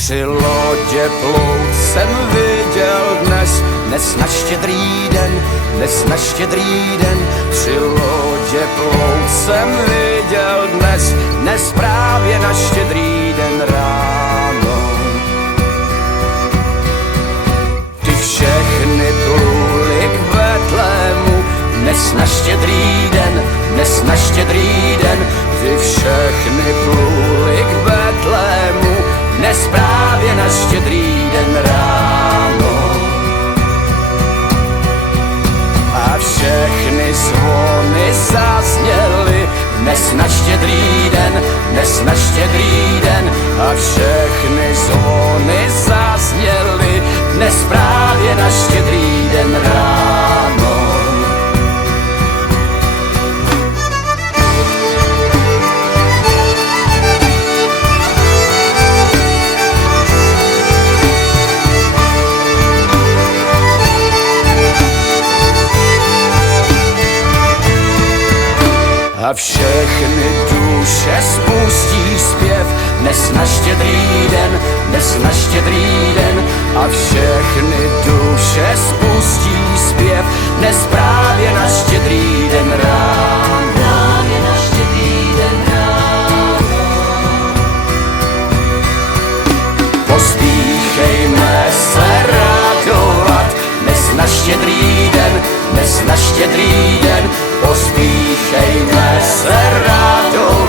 3 lodě plout jsem viděl dnes na Štědrý den, dnes na Štědrý den. 3 lodě plout jsem viděl dnes právě na Štědrý den ráno. Ty všechny pluly k Betlému, dnes na Štědrý den, dnes na Štědrý den. Ty všechny pluly k Betlému, dnes právě na Štědrý den ráno. A všechny zvony zazněly dnes na Štědrý den, dnes na Štědrý den. A všechny zvony zazněly dnes právě na Štědrý den ráno. A všechny duše spustí zpěv dnes na Štědrý den, dnes na Štědrý den. A všechny duše spustí zpěv dnes právě na Štědrý den ráno. Právě na Štědrý den ráno. Pospíchejme se radovat dnes na Štědrý den, dnes na Štědrý den. Pospíchejme se radovat